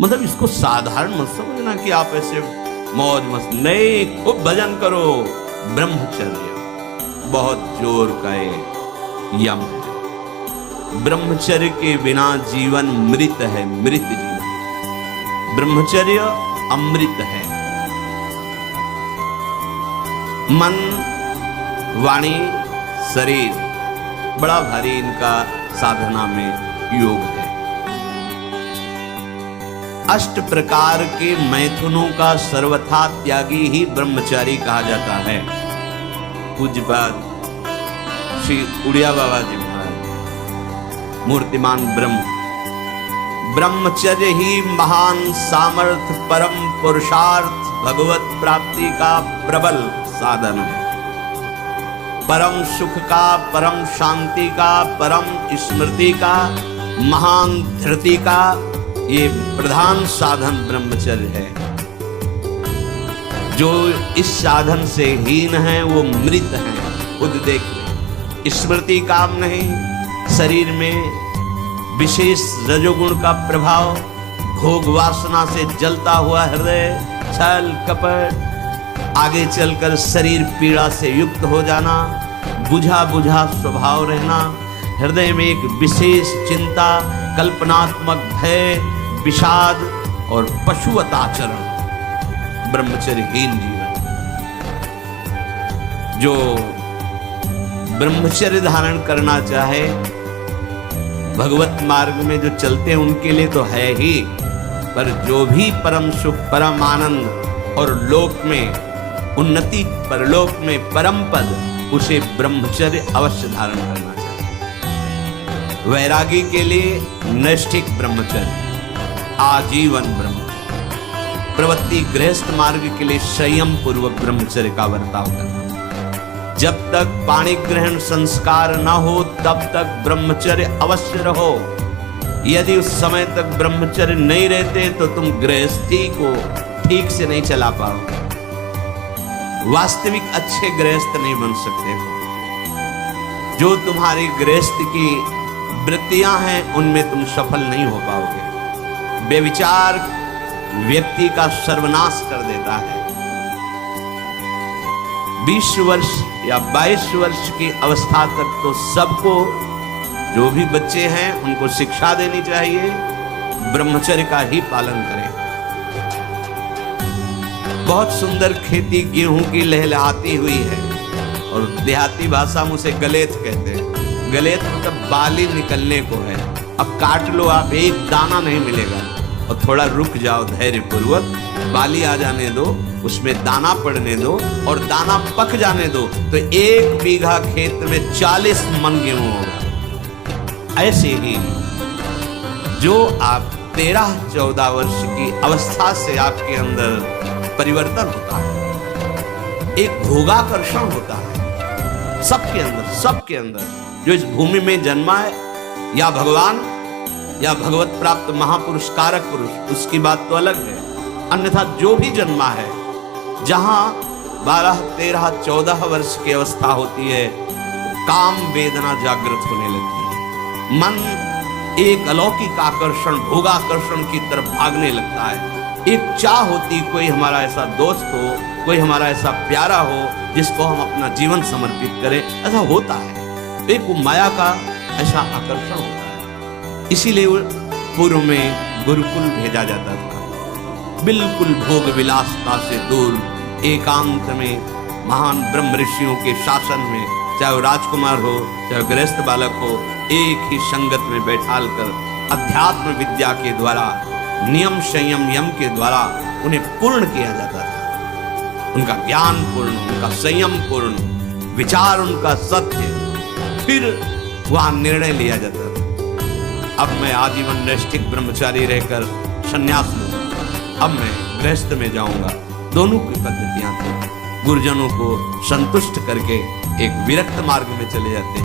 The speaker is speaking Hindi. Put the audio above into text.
मतलब इसको साधारण मत समझना कि आप ऐसे मौज मस्त, नहीं, खूब भजन करो। ब्रह्मचर्य बहुत जोर का यम है। ब्रह्मचर्य के बिना जीवन मृत है, मृत जीवन। ब्रह्मचर्य अमृत है। मन, वाणी, शरीर बड़ा भारी इनका साधना में योग है। अष्ट प्रकार के मैथुनों का सर्वथा त्यागी ही ब्रह्मचारी कहा जाता है। पूज्यपाद श्री उड़िया बाबा जी महाराज, मूर्तिमान ब्रह्म। ब्रह्मचर्य ही महान सामर्थ, परम पुरुषार्थ, भगवत प्राप्ति का प्रबल साधन है। परम सुख का, परम शांति का, परम स्मृति का, महान धृति का ये प्रधान साधन ब्रह्मचर्य है। जो इस साधन से हीन है वो मृत है। खुद देख ले, स्मृति काम नहीं, शरीर में विशेष रजोगुण का प्रभाव, भोग वासना से जलता हुआ हृदय, छल कपट, आगे चलकर शरीर पीड़ा से युक्त हो जाना, बुझा बुझा स्वभाव रहना, हृदय में एक विशेष चिंता, कल्पनात्मक भय, विषाद और पशुवत आचरण, ब्रह्मचर्यहीन जीवन। जो ब्रह्मचर्य धारण करना चाहे, भगवत मार्ग में जो चलते हैं उनके लिए तो है ही, पर जो भी परम सुख, परम आनंद और लोक में उन्नति, परलोक में परम पद, उसे ब्रह्मचर्य अवश्य धारण करना चाहिए। वैरागी के लिए नैष्ठिक ब्रह्मचर्य, आजीवन ब्रह्मचर्य। प्रवृत्ति गृहस्थ मार्ग के लिए संयम पूर्वक ब्रह्मचर्य का बर्ताव करना। जब तक पाणी ग्रहण संस्कार न हो तब तक ब्रह्मचर्य अवश्य रहो। यदि उस समय तक ब्रह्मचर्य नहीं रहते तो तुम गृहस्थी को ठीक से नहीं चला पाओगे, वास्तविक अच्छे गृहस्थ नहीं बन सकते हो। जो तुम्हारी गृहस्थ की वृत्तियां हैं उनमें तुम सफल नहीं हो पाओगे। बेविचार व्यक्ति का सर्वनाश कर देता है। 20 वर्ष या 22 वर्ष की अवस्था तक तो सबको, जो भी बच्चे हैं उनको शिक्षा देनी चाहिए, ब्रह्मचर्य का ही पालन करें। बहुत सुंदर खेती गेहूं की लहलहाती हुई है, और देहाती भाषा में उसे गलेत कहते हैं। गलेत मतलब बाली निकलने को है। अब काट लो आप, एक दाना नहीं मिलेगा, और थोड़ा रुक जाओ धैर्य पूर्वक, बाली आ जाने दो, उसमें दाना पड़ने दो और दाना पक जाने दो, तो 1 बीघा खेत में 40 मन गेहूं होगा। ऐसे ही जो आप 13-14 वर्ष की अवस्था से आपके अंदर परिवर्तन होता है, एक भोगाकर्षण होता है सबके अंदर, जो इस भूमि में जन्मा है, या भगवान या भगवत प्राप्त महापुरुष, कारक पुरुष, उसकी बात तो अलग है। अन्यथा जो भी जन्मा है, जहां 12, 13, 14 वर्ष की अवस्था होती है, काम वेदना जागृत होने लगती है। मन एक अलौकिक आकर्षण, भोगाकर्षण की तरफ भागने लगता है। एक चाह होती, कोई हमारा ऐसा दोस्त हो, कोई हमारा ऐसा प्यारा हो जिसको हम अपना जीवन समर्पित करें। ऐसा होता है, एक माया का ऐसा आकर्षण होता है। इसीलिए पूर्व में गुरुकुल भेजा जाता था, बिल्कुल भोग विलासता से दूर, एकांत में महान ब्रह्म ऋषियों के शासन में, चाहे वो राजकुमार हो चाहे गृहस्थ बालक हो, एक ही संगत में बैठाल कर अध्यात्म विद्या के द्वारा, नियम संयम यम के द्वारा उन्हें पूर्ण किया जाता था। उनका ज्ञान पूर्ण, उनका संयम पूर्ण, विचार उनका सत्य, फिर वहां निर्णय लिया जाता था। अब मैं आजीवन नैष्ठिक ब्रह्मचारी रहकर संन्यास लूंगा, अब मैं गृहस्थ में जाऊंगा। दोनों की पद्धतियां थी। गुरुजनों को संतुष्ट करके एक विरक्त मार्ग में चले जाते हैं।